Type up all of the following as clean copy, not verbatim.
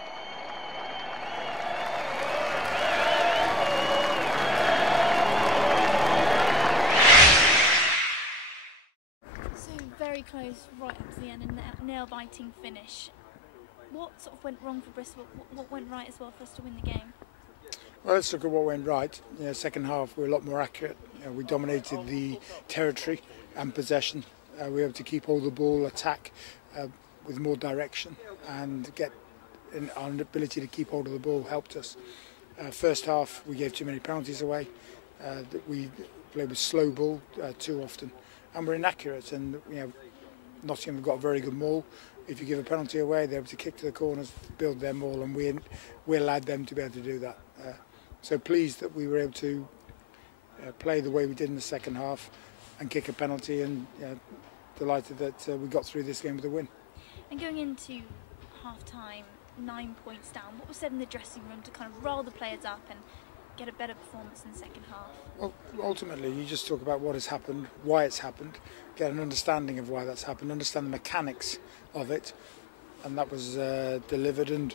So very close right up to the end and nail-biting finish. What sort of went wrong for Bristol? What went right as well for us to win the game? Well, let's look at what went right. Second half we were a lot more accurate. We dominated the territory and possession. We were able to keep hold of the ball, attack with more direction, and our ability to keep hold of the ball helped us. First half we gave too many penalties away. We played with slow ball too often, and we're inaccurate. And Nottingham have got a very good maul. If you give a penalty away, they're able to kick to the corners, build their maul, and we allowed them to be able to do that. So pleased that we were able to play the way we did in the second half and kick a penalty, and delighted that we got through this game with a win. And going into half-time, 9 points down, what was said in the dressing room to kind of roll the players up and get a better performance in the second half? Well, ultimately, you just talk about what has happened, why it's happened, get an understanding of why that's happened, understand the mechanics of it, and that was delivered. And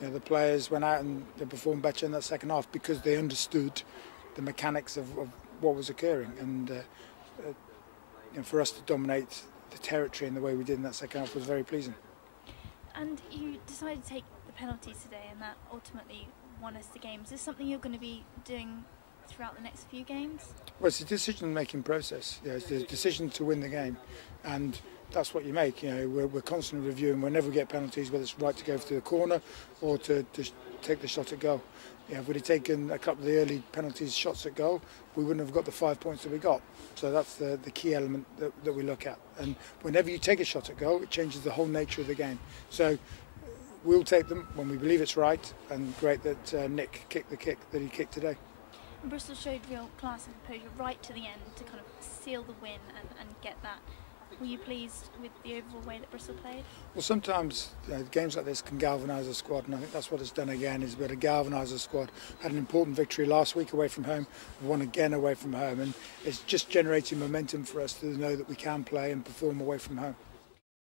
the players went out and they performed better in that second half because they understood the mechanics of what was occurring. And for us to dominate the territory in the way we did in that second half was very pleasing. And you decided to take the penalties today, and that ultimately won us the game. Is this something you're going to be doing throughout the next few games? Well, it's a decision-making process. It's a decision to win the game, and that's what you make. We're constantly reviewing whenever we get penalties, whether it's right to go to the corner or to take the shot at goal. If we'd have taken a couple of the early penalties, shots at goal, we wouldn't have got the 5 points that we got. So that's the key element that we look at. And whenever you take a shot at goal, it changes the whole nature of the game. So we'll take them when we believe it's right, and great that Nick kicked the kick that he kicked today. And Bristol showed real class and composure right to the end to kind of seal the win and get that. Were you pleased with the overall way that Bristol played? Well, sometimes games like this can galvanise a squad, and I think that's what it's done again, is better galvanise a squad. Had an important victory last week away from home, won again away from home, and it's just generating momentum for us to know that we can play and perform away from home.